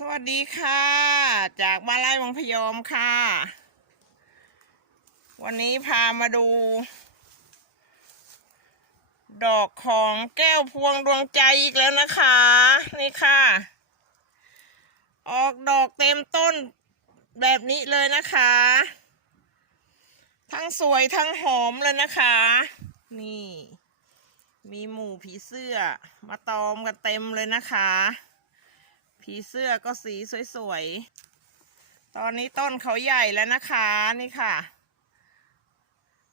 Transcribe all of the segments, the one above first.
สวัสดีค่ะ จากบ้านไร่วังพยอมค่ะ วันนี้พามาดู ดอกของแก้วพวงดวงใจอีกแล้วนะคะ นี่ค่ะ ออกดอกเต็มต้นแบบนี้เลยนะคะ ทั้งสวยทั้งหอมเลยนะคะ นี่ มีหมู่ผีเสื้อมาตอมกันเต็มเลยนะคะ ผีเสื้อก็สีสวยๆ ตอนนี้ต้นเขาใหญ่แล้วนะคะนี่ค่ะ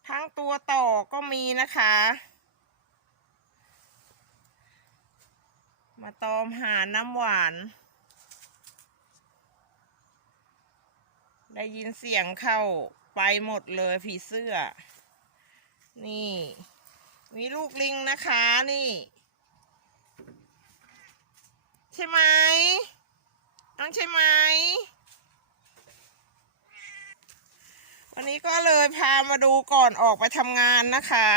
ทั้งตัวต่อก็มีนะคะ มาตอมหาน้ำหวาน ได้ยินเสียงเข้าไปหมดเลยผีเสื้อ นี่ มีลูกลิงนะคะนี่ ใช่ไหมน้องใช่ไหมวันนี้ก็เลยพามาดูก่อนออกไปทำงานนะคะ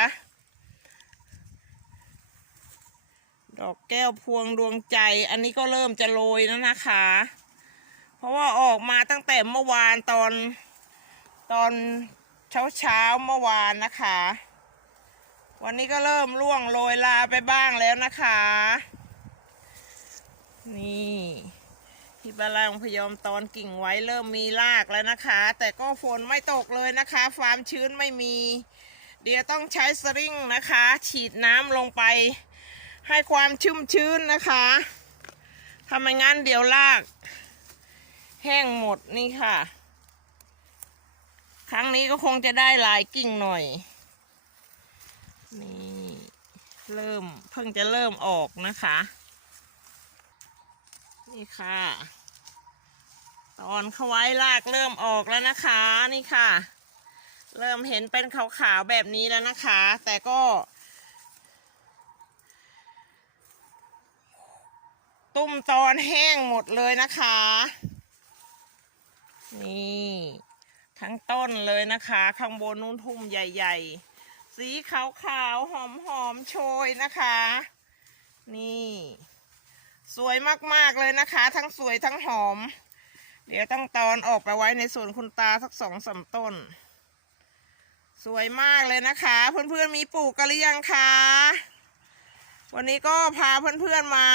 ดอกแก้วพวงดวงใจ อันนี้ก็เริ่มจะโรยแล้วนะคะ เพราะว่าออกมาตั้งแต่เมื่อวานตอนตอนเช้าเช้าเมื่อวานนะคะ วันนี้ก็เริ่มร่วงโรยลาไปบ้างแล้วนะคะ นี่ ที่บาลางพยอมตอนกิ่งไว้เริ่มมีรากแล้วนะคะ แต่ก็ฝนไม่ตกเลยนะคะความชื้นไม่มี เดี๋ยวต้องใช้สริงนะคะ ฉีดน้ำลงไป ให้ความชุ่มชื้นนะคะถ้าไมงั้นเดี๋ยวราก แห้งหมดนี่ค่ะ ครั้งนี้ก็คงจะได้หลายกิ่งหน่อย นี่ เริ่มเพิ่งจะเริ่มออกนะคะ นี่ค่ะ ตอนเขาไว้รากเริ่มออกแล้วนะคะนี่ค่ะ เริ่มเห็นเป็นขาวๆแบบนี้แล้วนะคะ แต่ก็ ตุ้มตอนแห้งหมดเลยนะคะ นี่ทั้งต้นเลยนะคะ ข้างบนนู้นทุ่มใหญ่ ๆ สีขาวๆหอมๆโชยนะคะ นี่ สวยมากๆเลยนะคะ ทั้งสวยทั้งหอม เดี๋ยวต้องตอนออกไปไว้ในสวนคุณตาสักสองสามต้น สวยมากเลยนะคะ เพื่อนๆมีปลูกกันหรือยังคะวันนี้ก็พาเพื่อนๆมา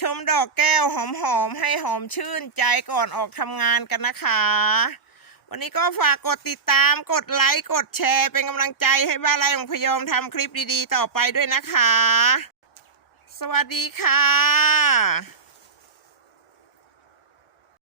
ชมดอกแก้วหอมๆให้หอมชื่นใจก่อนออกทำงานกันนะคะ วันนี้ก็ฝากกดติดตามกดไลค์กดแชร์เป็นกำลังใจให้บ้านไร่ของพยอมทำคลิปดีๆ ต่อไปด้วยนะคะ สวัสดีค่ะ